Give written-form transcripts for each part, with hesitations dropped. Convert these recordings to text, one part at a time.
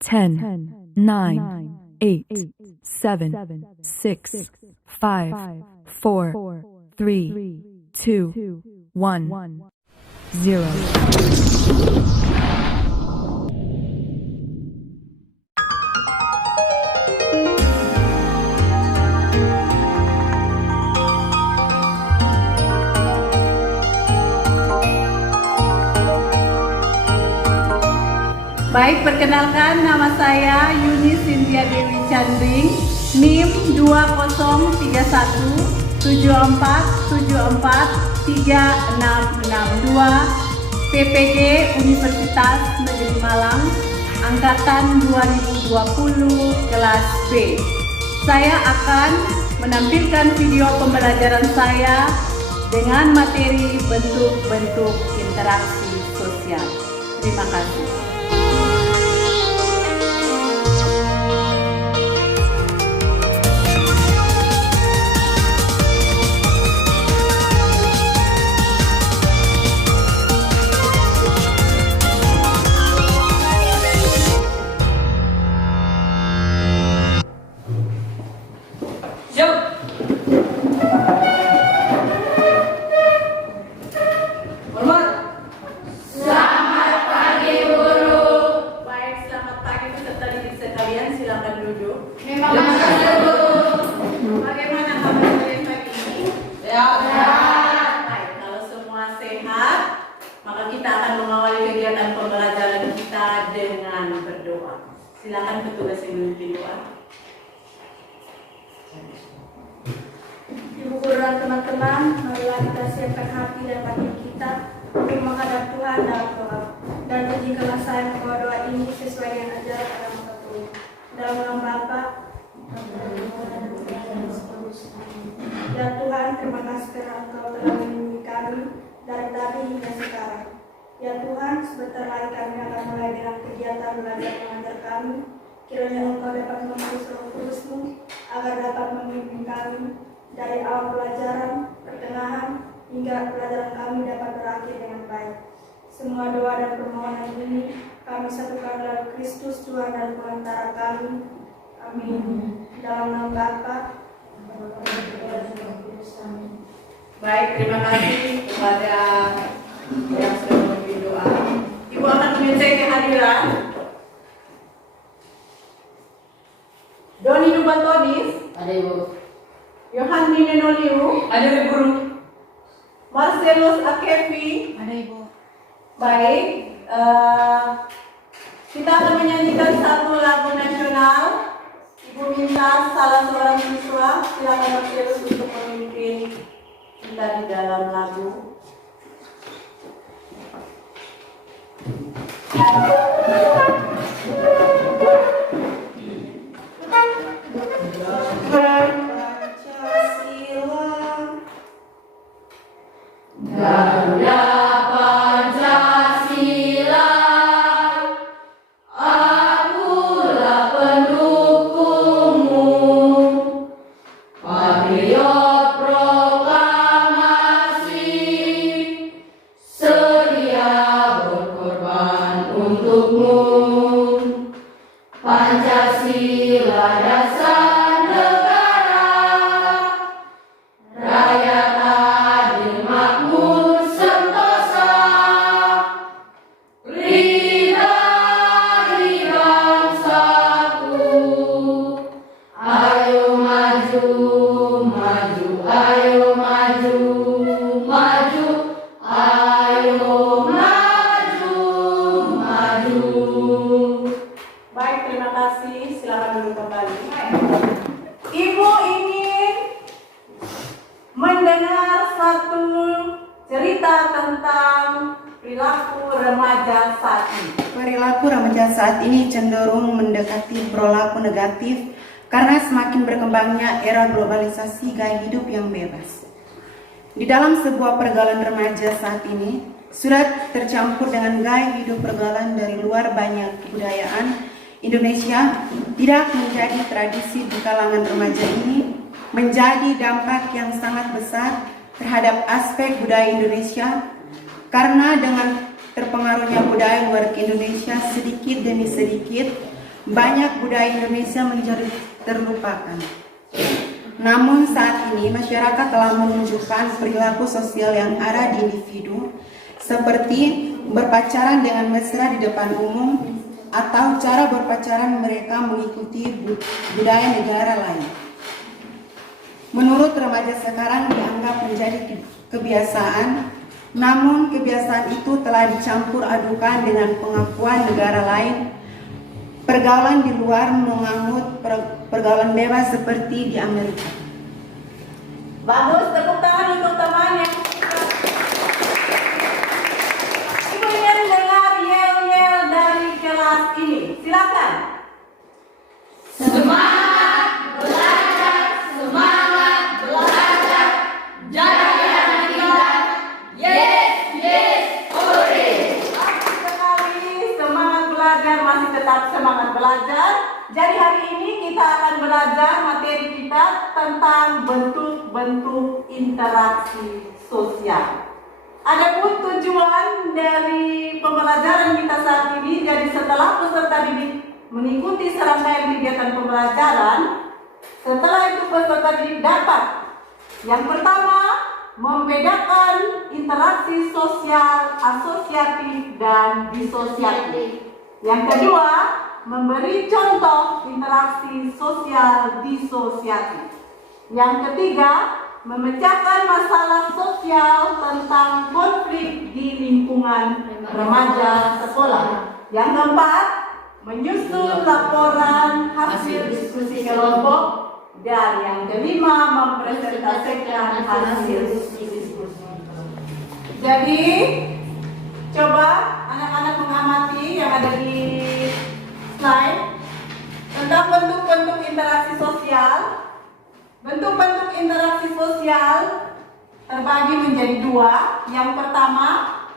10, 9, 8, 7, 6, 5, 4, 3, 2, 1, 0. Baik, perkenalkan nama saya Yuni Cynthia Dewi Chandring, NIM 2074743662, PPG Universitas Negeri Malang, Angkatan 2020, kelas B. Saya akan menampilkan video pembelajaran saya dengan materi bentuk-bentuk interaksi sosial. Terima kasih. Bagaimana kabar kalian pagi ini? Baik, kalau semua sehat, maka kita akan mengawali kegiatan pembelajaran kita dengan berdoa. Silakan petugas yang memimpin doa. Ibu guru dan teman-teman, marilah kita siapkan hati dan batin kita untuk menghadap Tuhan dalam doa. Dan izinkanlah saya membawa doa ini sesuai dengan ajaran agama Katolik. Dalam nama Bapa, ya Tuhan, terima kasih karena Engkau telah melindungi kami dari tadi hingga sekarang. Ya Tuhan, sebentar lagi kami akan mulai dengan kegiatan belajar mengajar kami. Kiranya Engkau dapat memberi Roh Kudus-Mu agar dapat memimpin kami dari awal pelajaran, pertengahan, hingga pelajaran kami dapat berakhir dengan baik. Semua doa dan permohonan ini kami satukan dalam Kristus Tuhan dan Pengantara kami. Amin. Dalam nama Bapa. Baik, terima kasih kepada yang sudah memimpin doa. Ibu akan mengecek kehadiran Doni Dubantonis. Ada Ibu. Yohani Nenoliu. Ada Ibu Guru. Marcelus Akevi. Ada Ibu. Baik, kita akan menyanyikan satu lagu nasional. Ibu minta salah seorang siswa, silakan Marcelus untuk memimpin kita di dalam lagu. Garuda Pancasila, akulah pendukungmu, patriot proklamasi, sedia berkorban untukmu. Pancasila dasar negara, rakyat adil makmur sentosa, ridai bangsaku. Ayo maju, maju, ayo maju, maju, ayo maju, maju. Baik, terima kasih. Silakan duduk kembali. Ibu ingin mendengar satu cerita tentang perilaku remaja saat ini. Perilaku remaja saat ini cenderung mendekati perilaku negatif karena semakin berkembangnya era globalisasi gaya hidup yang bebas. Di dalam sebuah pergaulan remaja saat ini, sudah tercampur dengan gaya hidup pergaulan dari luar banyak kebudayaan Indonesia tidak menjadi tradisi di kalangan remaja ini, menjadi dampak yang sangat besar terhadap aspek budaya Indonesia, karena dengan terpengaruhnya budaya luar Indonesia sedikit demi sedikit banyak budaya Indonesia menjadi terlupakan. Namun saat ini masyarakat telah menunjukkan perilaku sosial yang ada di individu, seperti berpacaran dengan mesra di depan umum, atau cara berpacaran mereka mengikuti budaya negara lain. Menurut remaja sekarang dianggap menjadi kebiasaan, namun kebiasaan itu telah dicampur adukan dengan pengakuan negara lain. Pergaulan di luar menganut pergaulan bebas seperti di Amerika. Bagus, tepuk tangan untuk teman yang Ibu ingin dengar yel-yel dari kelas ini. Silakan. Semangat belajar, semangat belajar, jadi yang kita, yes, yes, hore. Bagus sekali, semangat belajar, masih tetap semangat belajar. Jadi hari ini kita akan belajar materi kita tentang bentuk-bentuk interaksi sosial. Adapun tujuan dari pembelajaran kita saat ini, jadi setelah peserta didik mengikuti serangkaian kegiatan pembelajaran, setelah itu peserta didik dapat yang pertama membedakan interaksi sosial asosiatif dan disosiatif. Yang kedua, memberi contoh interaksi sosial disosiatif. Yang ketiga, memecahkan masalah sosial tentang konflik di lingkungan remaja sekolah. Yang keempat, menyusun laporan hasil diskusi kelompok. Dan yang kelima, mempresentasikan hasil diskusi. Jadi, coba anak-anak mengamati yang ada di slide tentang bentuk-bentuk interaksi sosial. Bentuk-bentuk interaksi sosial terbagi menjadi dua. Yang pertama,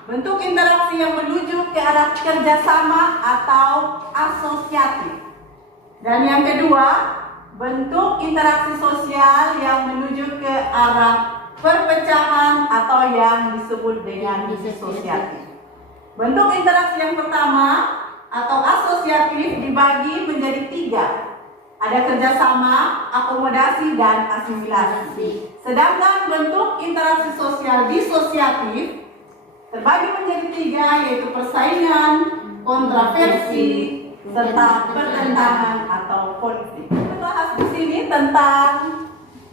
bentuk interaksi yang menuju ke arah kerjasama atau asosiatif. Dan yang kedua, bentuk interaksi sosial yang menuju ke arah perpecahan atau yang disebut dengan disosiatif. Bentuk interaksi yang pertama atau asosiatif dibagi menjadi tiga. Ada kerjasama, akomodasi, dan asimilasi. Sedangkan bentuk interaksi sosial disosiatif terbagi menjadi tiga, yaitu persaingan, kontroversi, serta pertentangan atau konflik. Kita bahas di sini tentang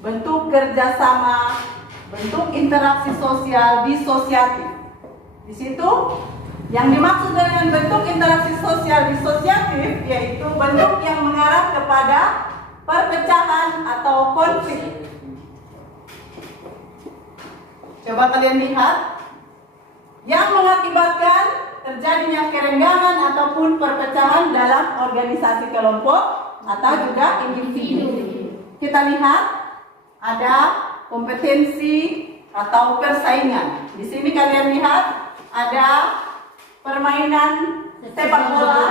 bentuk kerjasama, bentuk interaksi sosial disosiatif. Di situ yang dimaksud dengan bentuk interaksi sosial disosiatif yaitu bentuk yang mengarah kepada perpecahan atau konflik. Coba kalian lihat, yang mengakibatkan terjadinya kerenggangan ataupun perpecahan dalam organisasi kelompok atau juga individu. Kita lihat ada kompetensi atau persaingan. Di sini kalian lihat ada permainan sepak bola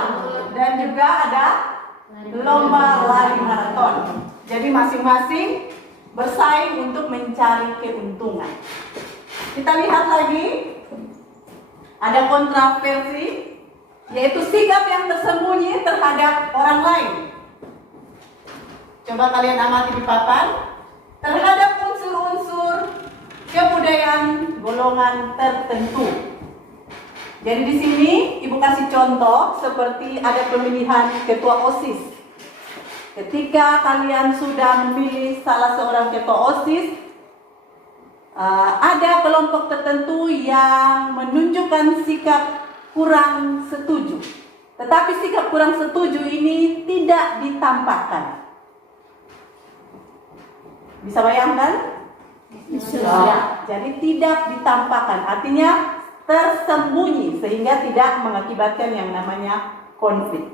dan juga ada lomba lari maraton. Jadi masing-masing bersaing untuk mencari keuntungan. Kita lihat lagi ada kontroversi, yaitu sikap yang tersembunyi terhadap orang lain. Coba kalian amati di papan terhadap unsur-unsur kebudayaan golongan tertentu. Jadi di sini Ibu kasih contoh seperti ada pemilihan ketua OSIS. Ketika kalian sudah memilih salah seorang ketua OSIS, ada kelompok tertentu yang menunjukkan sikap kurang setuju. Tetapi sikap kurang setuju ini tidak ditampakkan. Bisa bayangkan? Bisa. Jadi tidak ditampakkan, artinya tersembunyi sehingga tidak mengakibatkan yang namanya konflik.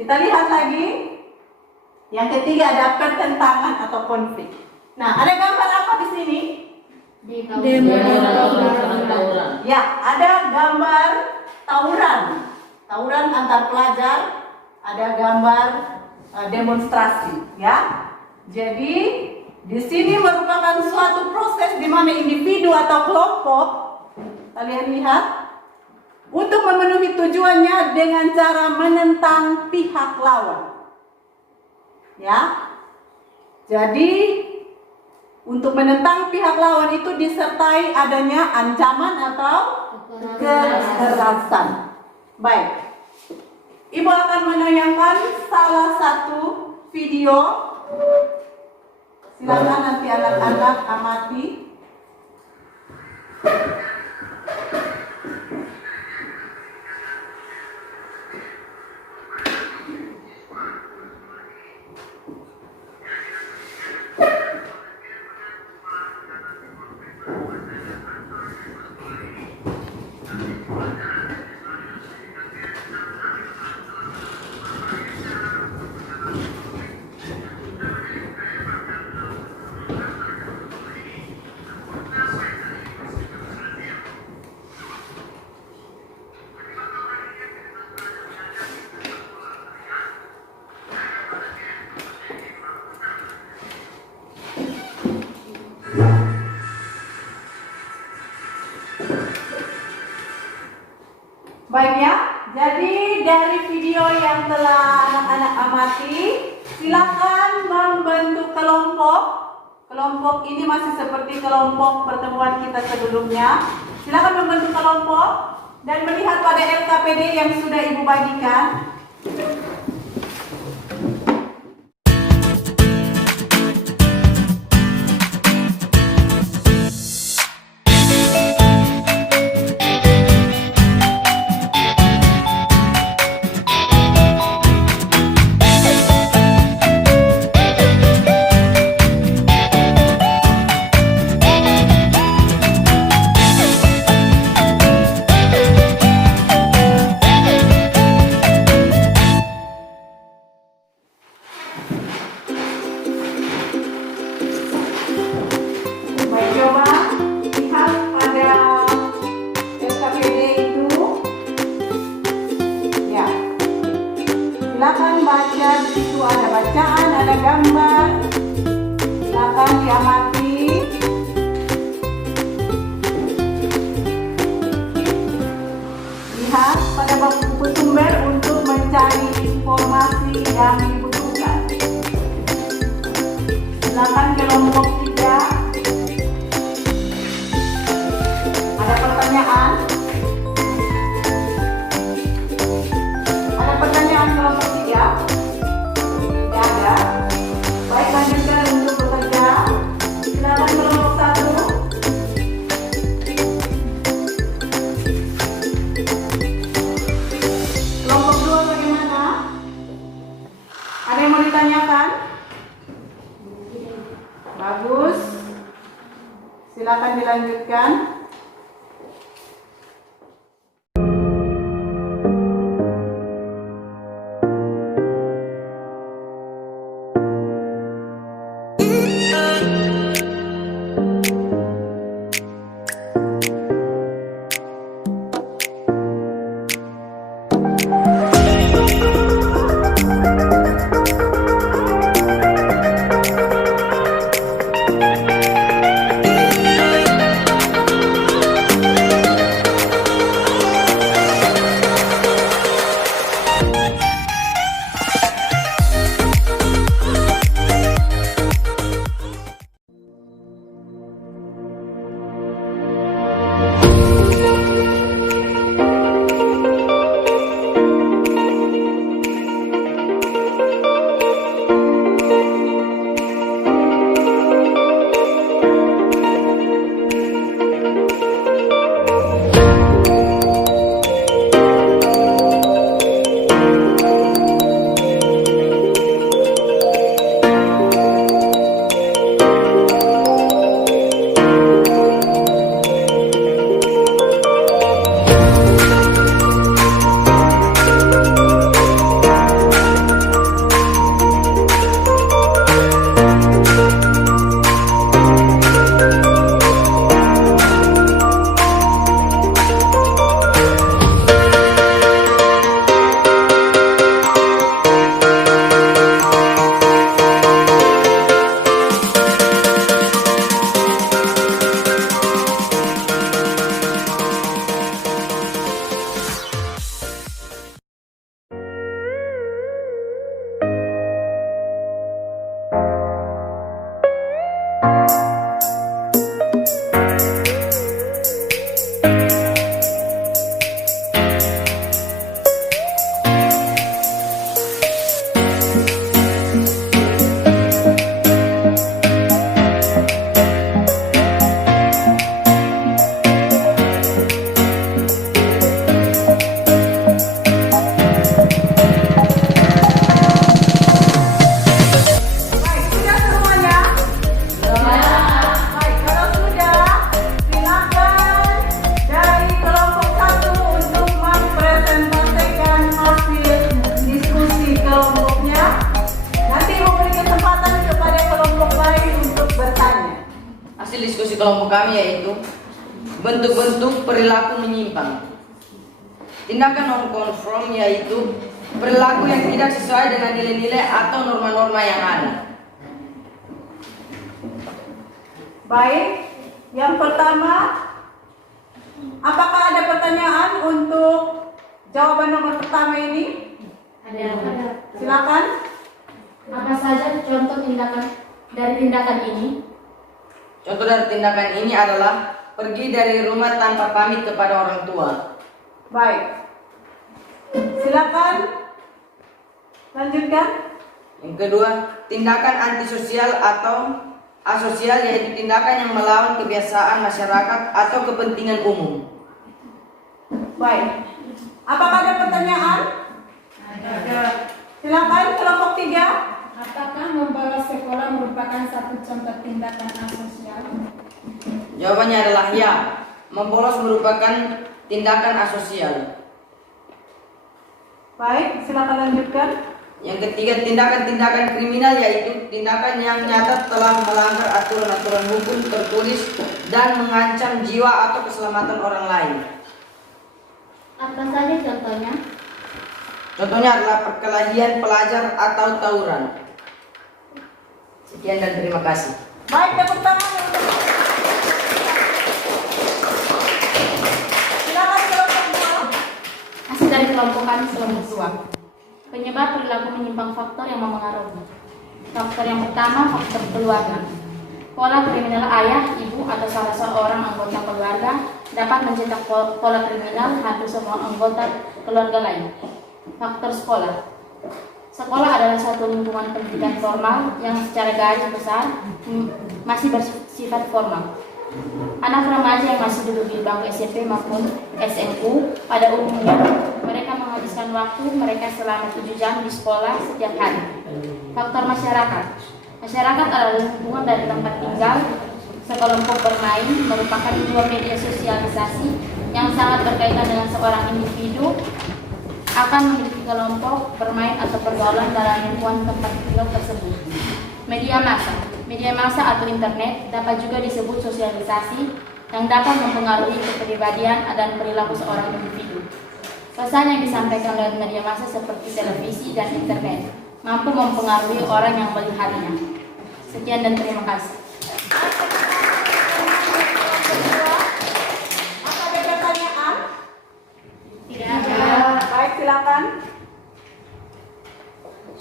Kita lihat lagi. Yang ketiga ada pertentangan atau konflik. Nah, ada gambar apa di sini? Ya, ada gambar tawuran. Tawuran antar pelajar, ada gambar demonstrasi, ya. Jadi di sini merupakan suatu proses di mana individu atau kelompok, kalian lihat, untuk memenuhi tujuannya dengan cara menentang pihak lawan. Ya. Jadi untuk menentang pihak lawan itu disertai adanya ancaman atau kekerasan. Baik. Ibu akan menayangkan salah satu video. Silakan nanti anak-anak amati. Baik ya, jadi dari video yang telah anak-anak amati, silakan membentuk kelompok. Kelompok ini masih seperti kelompok pertemuan kita sebelumnya. Silakan membentuk kelompok dan melihat pada LKPD yang sudah ibu bagikan. Silakan baca, di situ ada bacaan, ada gambar. Silakan diamati. Lihat pada buku sumber untuk mencari informasi yang dibutuhkan. Silakan kelompok 3. Ada pertanyaan? Ada pertanyaan kelompok 3? Tidak ada. Baik, lanjutkan untuk bekerja. Silakan kelompok 1. Kelompok 2 bagaimana? Ada yang mau ditanyakan? Bagus. Silakan dilanjutkan. hasil diskusi kelompok kami yaitu bentuk-bentuk perilaku menyimpang. Tindakan non-konform yaitu perilaku yang tidak sesuai dengan nilai-nilai atau norma-norma yang ada. Baik, yang pertama, apakah ada pertanyaan untuk jawaban nomor pertama ini? Ada. Silakan. Apa saja contoh dari tindakan ini? Contoh dari tindakan ini adalah pergi dari rumah tanpa pamit kepada orang tua. Baik. Silakan. Lanjutkan. Yang kedua, tindakan antisosial atau asosial yaitu tindakan yang melawan kebiasaan masyarakat atau kepentingan umum. Baik. Apakah ada pertanyaan? Ada. Silakan kelompok 3. Apakah membolos sekolah merupakan satu contoh tindakan asosial? Jawabannya adalah ya. Membolos merupakan tindakan asosial. Baik, silakan lanjutkan. Yang ketiga, tindakan-tindakan kriminal yaitu tindakan yang nyata telah melanggar aturan-aturan hukum tertulis dan mengancam jiwa atau keselamatan orang lain. Apa saja contohnya? Contohnya adalah perkelahian pelajar atau tawuran. Sekian dan terima kasih. Baik, tepuk tangan untuk silakan kelompok 2. Hasil dari kelompok kami kelompok 2. Penyebab perilaku menyimpang faktor yang mempengaruhi. Faktor yang pertama, faktor keluarga. Pola kriminal ayah, ibu, atau salah seorang anggota keluarga dapat mencetak pola kriminal hampir semua anggota keluarga lain. Faktor sekolah. Sekolah adalah satu lingkungan pendidikan formal yang secara garis besar masih bersifat formal. Anak remaja yang masih duduk di bangku SMP maupun SMU pada umumnya mereka menghabiskan waktu mereka selama 7 jam di sekolah setiap hari. Faktor masyarakat. Masyarakat adalah lingkungan dari tempat tinggal. Sekelompok bermain merupakan dua media sosialisasi yang sangat berkaitan dengan seorang individu akan memiliki kelompok bermain atau pergaulan dalam lingkungan tempat tinggal tersebut. Media massa atau internet dapat juga disebut sosialisasi yang dapat mempengaruhi kepribadian dan perilaku seorang individu. Pesan yang disampaikan lewat media massa seperti televisi dan internet mampu mempengaruhi orang yang melihatnya. Sekian dan terima kasih. Apa ada pertanyaan? Tidak ada. Baik, silakan.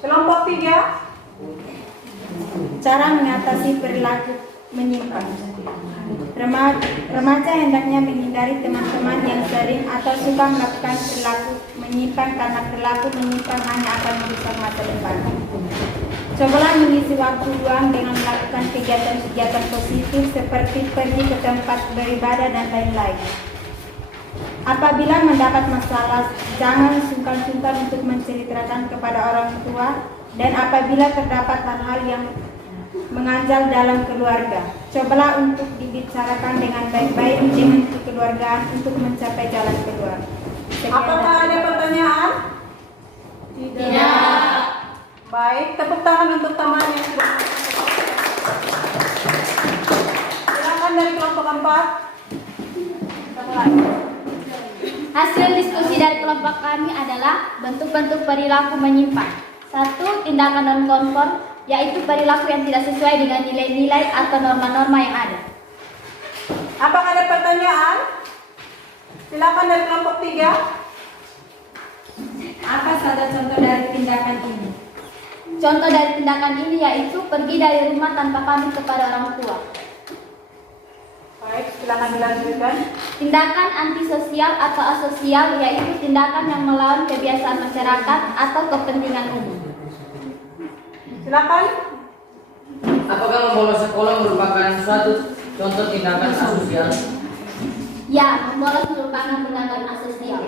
Kelompok 3. Cara mengatasi perilaku menyimpang. Remaja hendaknya menghindari teman-teman yang sering atau suka melakukan perilaku menyimpang karena perilaku menyimpang hanya akan merusak masa depan. Cobalah mengisi waktu luang dengan melakukan kegiatan-kegiatan positif seperti pergi ke tempat beribadah dan lain-lain. Apabila mendapat masalah, jangan sungkan-sungkan untuk menceritakan kepada orang tua, dan apabila terdapat hal-hal yang menganjal dalam keluarga, cobalah untuk dibicarakan dengan baik-baik dengan kekeluargaan untuk mencapai jalan keluar. Apakah ada pertanyaan? Tidak. Baik, tepuk tangan untuk teman yang sudah. Silakan dari kelompok 4. Hasil diskusi dari kelompok kami adalah bentuk-bentuk perilaku menyimpang. 1. Tindakan non-konform, yaitu perilaku yang tidak sesuai dengan nilai-nilai atau norma-norma yang ada. Apakah ada pertanyaan? Silakan dari kelompok 3. Apa saja contoh dari tindakan ini? Contoh dari tindakan ini yaitu pergi dari rumah tanpa pamit kepada orang tua. Baik, silakan dilanjutkan. Tindakan antisosial atau asosial yaitu tindakan yang melawan kebiasaan masyarakat atau kepentingan umum. Silakan. Apakah membolos sekolah merupakan suatu contoh tindakan asosial? Ya, membolos merupakan tindakan asosial.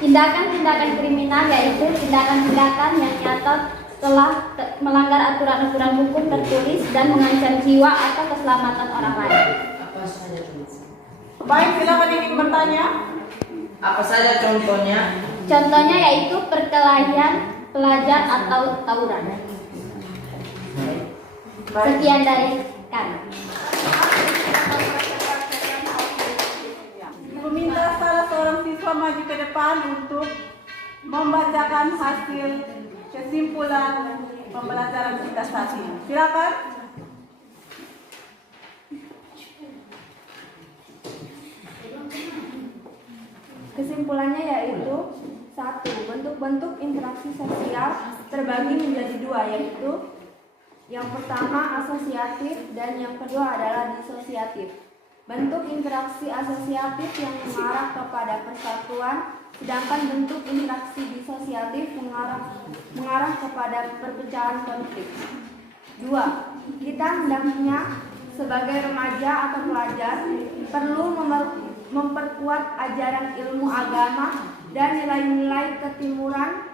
Tindakan-tindakan kriminal yaitu tindakan-tindakan yang nyata telah melanggar aturan-aturan hukum tertulis dan mengancam jiwa atau keselamatan orang lain. Apa saja contohnya? Baik, silakan ingin bertanya. Apa saja contohnya? Contohnya yaitu perkelahian pelajar atau tawuran. Sekian dari kami. Meminta salah seorang siswa maju ke depan untuk membacakan hasil kesimpulan pembelajaran kita saat ini. Silakan. Kesimpulannya yaitu 1. Bentuk-bentuk interaksi sosial terbagi menjadi 2, yaitu yang pertama asosiatif dan yang kedua adalah disosiatif. Bentuk interaksi asosiatif yang mengarah kepada persatuan, sedangkan bentuk interaksi disosiatif mengarah kepada perpecahan konflik. 2. Kita hendaknya sebagai remaja atau pelajar perlu memperkuat ajaran ilmu agama dan nilai-nilai ketimuran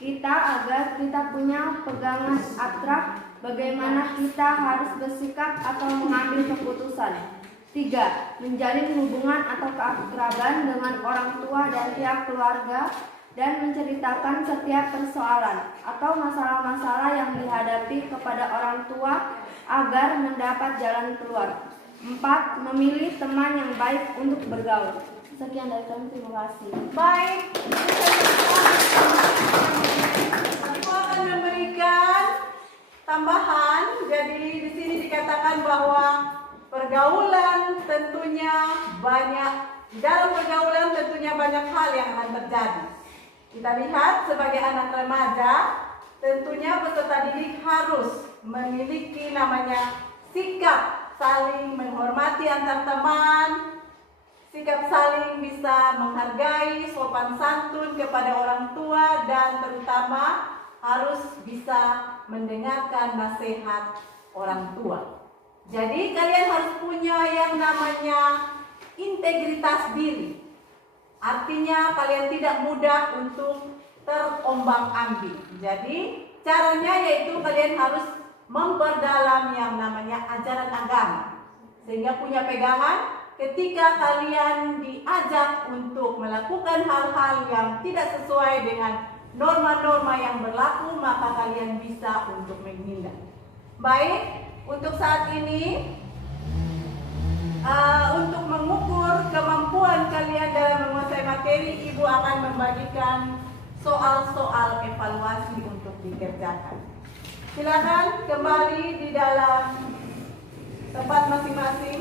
kita agar kita punya pegangan akrab bagaimana kita harus bersikap atau mengambil keputusan. 3. Menjalin hubungan atau keakraban dengan orang tua dan pihak keluarga dan menceritakan setiap persoalan atau masalah-masalah yang dihadapi kepada orang tua agar mendapat jalan keluar. 4. Memilih teman yang baik untuk bergaul. Sekian dari kami, terima kasih. Baik. Aku akan memberikan tambahan. Jadi di sini dikatakan bahwa pergaulan tentunya banyak. Di dalam pergaulan tentunya banyak hal yang akan terjadi. Kita lihat sebagai anak remaja, tentunya peserta didik harus memiliki namanya sikap saling menghormati antar teman, sikap saling bisa menghargai, sopan santun kepada orang tua, dan terutama harus bisa mendengarkan nasihat orang tua. Jadi kalian harus punya yang namanya integritas diri. Artinya kalian tidak mudah untuk terombang-ambing. Jadi caranya yaitu kalian harus memperdalam yang namanya ajaran agama. Sehingga punya pegangan ketika kalian diajak untuk melakukan hal-hal yang tidak sesuai dengan norma-norma yang berlaku, maka kalian bisa untuk menghindar. Baik, untuk saat ini untuk mengukur kemampuan kalian dalam menguasai materi, Ibu akan membagikan soal-soal evaluasi untuk dikerjakan. Silakan kembali di dalam tempat masing-masing.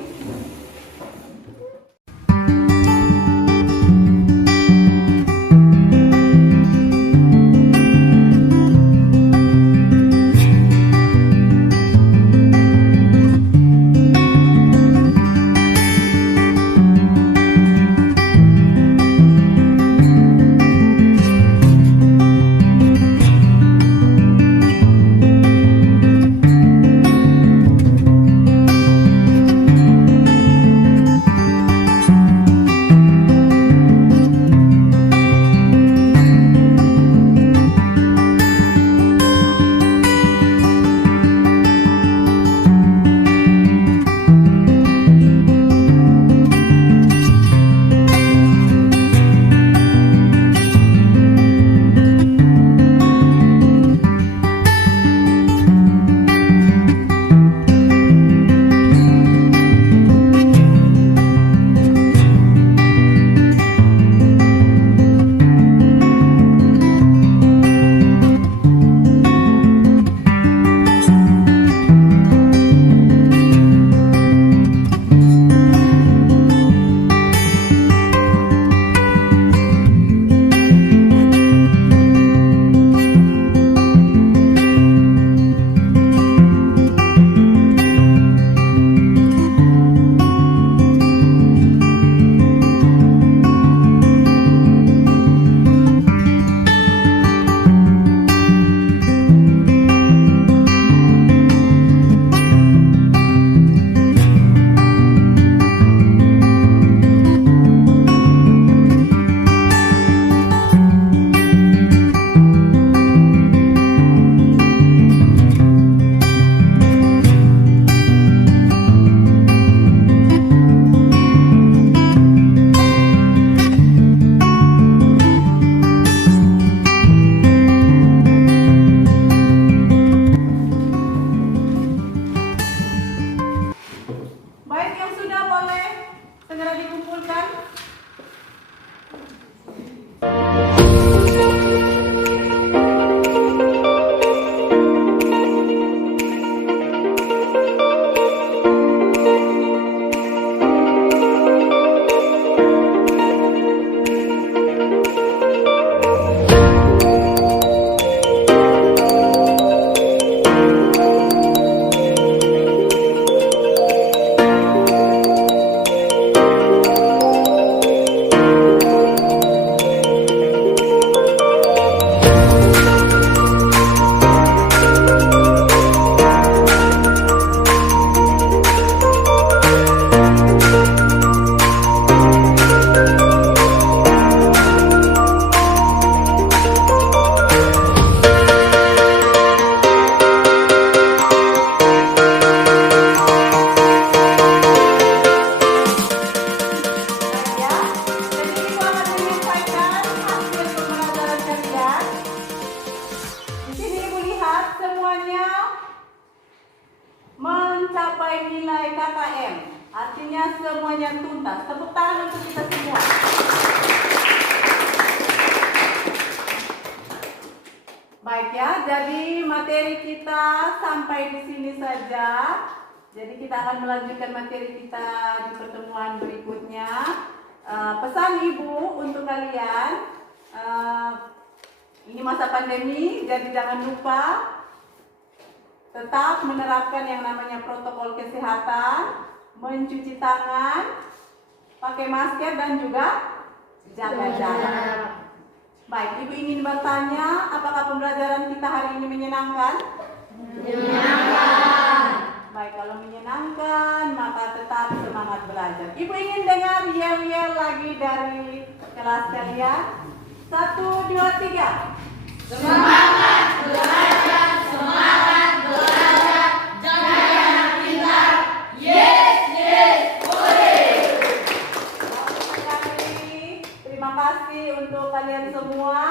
semuanya mencapai nilai KKM. Artinya semuanya tuntas. Tepuk tangan untuk kita semua. Baik ya, jadi materi kita sampai di sini saja. Jadi kita akan melanjutkan materi kita di pertemuan berikutnya. Pesan ibu untuk kalian, ini masa pandemi, jadi jangan lupa tetap menerapkan yang namanya protokol kesehatan, mencuci tangan, pakai masker dan juga jaga jarak. Baik, ibu ingin bertanya, apakah pembelajaran kita hari ini menyenangkan? Menyenangkan. Baik, kalau menyenangkan, maka tetap semangat belajar. Ibu ingin dengar yel-yel lagi dari kelas kalian? 1, 2, 3. Semangat belajar, semangat belajar, jadi anak pintar. Yes, yes, boleh. Terima kasih untuk kalian semua.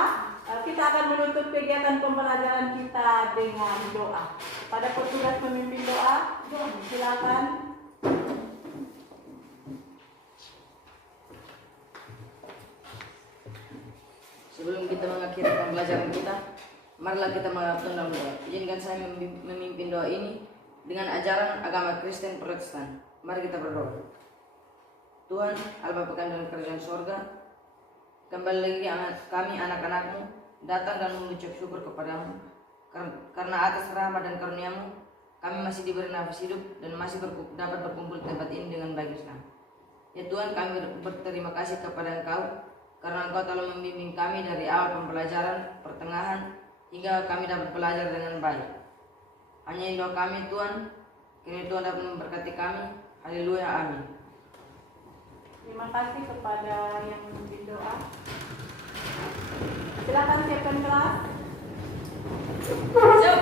Kita akan menutup kegiatan pembelajaran kita dengan doa. Pada petugas pemimpin doa, silakan. Sebelum kita mengakhiri pembelajaran kita, marilah kita mengabdi dalam doa. Izinkan saya memimpin doa ini dengan ajaran agama Kristen Protestan. Mari kita berdoa. Tuhan, Allah Bapa kami dalam kerajaan sorga, kembali lagi kami anak-anakmu datang dan mengucap syukur kepadamu karena atas rahmat dan karuniamu kami masih diberi nafas hidup dan masih dapat berkumpul di tempat ini dengan baik dan senang. Ya Tuhan, kami berterima kasih kepada Engkau karena Engkau telah membimbing kami dari awal pembelajaran, pertengahan, hingga kami dapat belajar dengan baik. Hanya doa kami Tuhan, kiranya Tuhan dapat memberkati kami. Haleluya, amin. Terima kasih kepada yang memimpin doa. Silakan siapkan kelas. Siap.